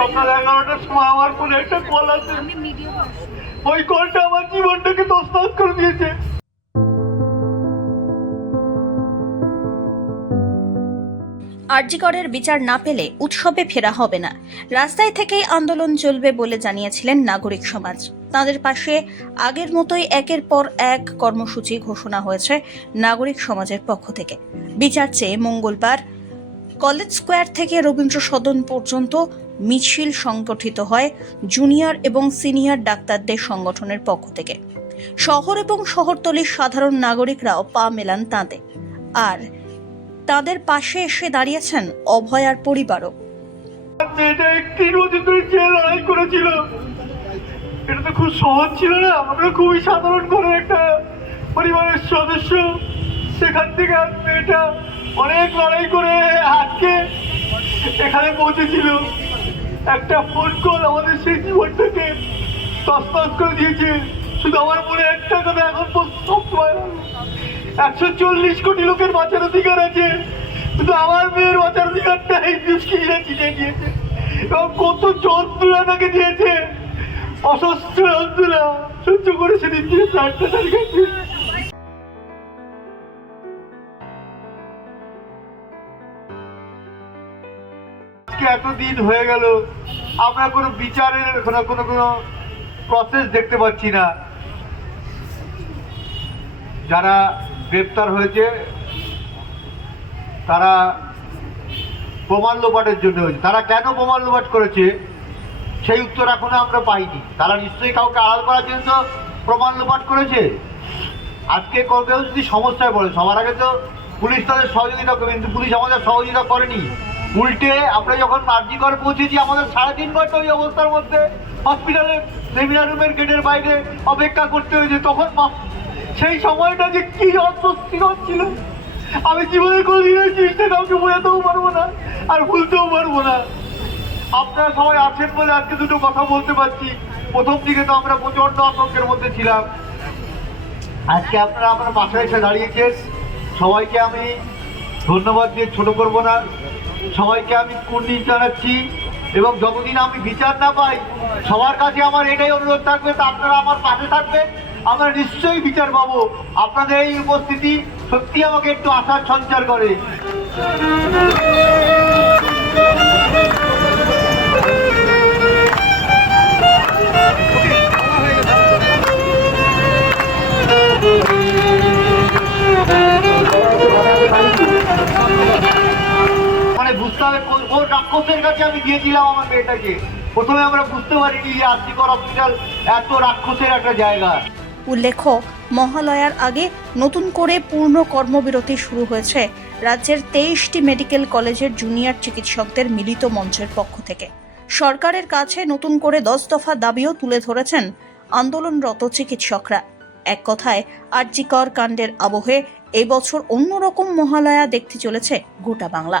সকাল এগারোটার সময় আমার ফোনে একটা কল আছে ওই কলটা আমার জীবনটাকে তছনছ করে দিয়েছে। আরজিকরের বিচার না পেলে উৎসবে ফেরা হবে না। রাস্তায় থেকেই আন্দোলন চলবে বলে জানিয়েছিলেন নাগরিক সমাজ। তাদের পাশে আগের মতোই একের পর এক কর্মসূচি ঘোষণা হয়েছে নাগরিক সমাজের পক্ষ থেকে। বিচার চেয়ে মঙ্গলবার কলেজ স্কোয়ার থেকে রবীন্দ্র সদন পর্যন্ত মিছিল সংগঠিত হয় জুনিয়র এবং সিনিয়র ডাক্তারদের সংগঠনের পক্ষ থেকে। শহর এবং শহরতলির সাধারণ নাগরিকরাও পা মেলান তাঁতে। আর তাদের পাশে এসে দাঁড়িয়েছেন পরিবারও। মেয়েটা একত্রিশ বছর যে লড়াই করেছিল, এটা তো খুব সহজ ছিল না? আমরা খুবই সাধারণ ঘরের একটা পরিবারের সদস্য। সেখান থেকে মেয়েটা অনেক লড়াই করে আজকে এখানে পৌঁছেছিল। একটা ফোন কল আমাদের সেই জীবনটাকে তসতস করে দিয়েছে। শুধু আমার মনে একটা কথা, এখন একশো চল্লিশ কোটি লোকের বাঁচার অধিকার আছে। কিন্তু আমার মেয়ের বাঁচার অধিকারটা এই দুষ্কৃতীরা চিনে নিয়েছে এবং কত যন্ত্রণা তাকে দিয়েছে। অসুস্থ যন্ত্রণা সহ্য করে সেদিন প্রাণটা তার আজকে এতদিন হয়ে গেল, আমরা কোনো বিচারের কোনো কোনো কোনো প্রসেস দেখতে পাচ্ছি না। যারা গ্রেপ্তার হয়েছে, তারা প্রমাণ লোপাটের জন্য হয়েছে। তারা কেন প্রমাণ লোপাট করেছে, সেই উত্তর এখনও আমরা পাইনি। তারা নিশ্চয়ই কাউকে আড়াল করার জন্য প্রমাণ লোপাট করেছে। আজকে কেউ যদি সমস্যায় পড়ে, সবার আগে তো পুলিশ তাদের সহযোগিতা করে কিন্তু পুলিশ আমাদের সহযোগিতা করেনি। উল্টে আমরা যখন মার্জি করে পৌঁছেছি, আমাদের সাড়ে তিন ঘণ্টা ওই অবস্থার মধ্যে হসপিটালে সেমিনার রুমের গেটের বাইরে অপেক্ষা করতে হয়েছে। তখন সেই সময়টা যে কি অস্বস্তিকর ছিল। আমি জীবনে কোনোদিন ওই জিনিসটা কাউকে বোঝাতেও পারব না আর ভুলতেও পারব না। আপনারা সবাই আছেন বলে আজকে দুটো কথা বলতে পারছি। প্রথম দিকে তো আমরা প্রচণ্ড আতঙ্কের মধ্যে ছিলাম। আজকে আপনারা আমার বাসায় এসে দাঁড়িয়েছেন সবাইকে আমি ধন্যবাদ দিয়ে ছোট করব না। সবাইকে আমি কুর্নিশ জানাচ্ছি এবং যতদিন আমি বিচার না পাই, সবার কাছে আমার এটাই অনুরোধ থাকবে তা আপনারা আমার পাশে থাকবেন। আমরা নিশ্চয়ই বিচার পাবো। আপনাদের এই উপস্থিতি সত্যি আমাকে একটু আশার সঞ্চার করে। বুঝতে হবে কোন রাক্ষসের কাছে আমি দিয়েছিলাম আমার মেয়েটাকে? প্রথমে আমরা বুঝতে পারিনি যে হসপিটাল এত রাক্ষসের একটা জায়গা। উল্লেখ্য, মহালয়ার আগে নতুন করে পূর্ণ কর্মবিরতি শুরু হয়েছে রাজ্যের তেইশটি মেডিকেল কলেজের জুনিয়র চিকিৎসকদের মিলিত মঞ্চের পক্ষ থেকে। সরকারের কাছে নতুন করে দশ দফা দাবিও তুলে ধরেছেন আন্দোলনরত চিকিৎসকরা। এক কথায় আর্যিকর কাণ্ডের আবহে এবছর অন্যরকম মহালয়া দেখতে চলেছে গোটা Bangla.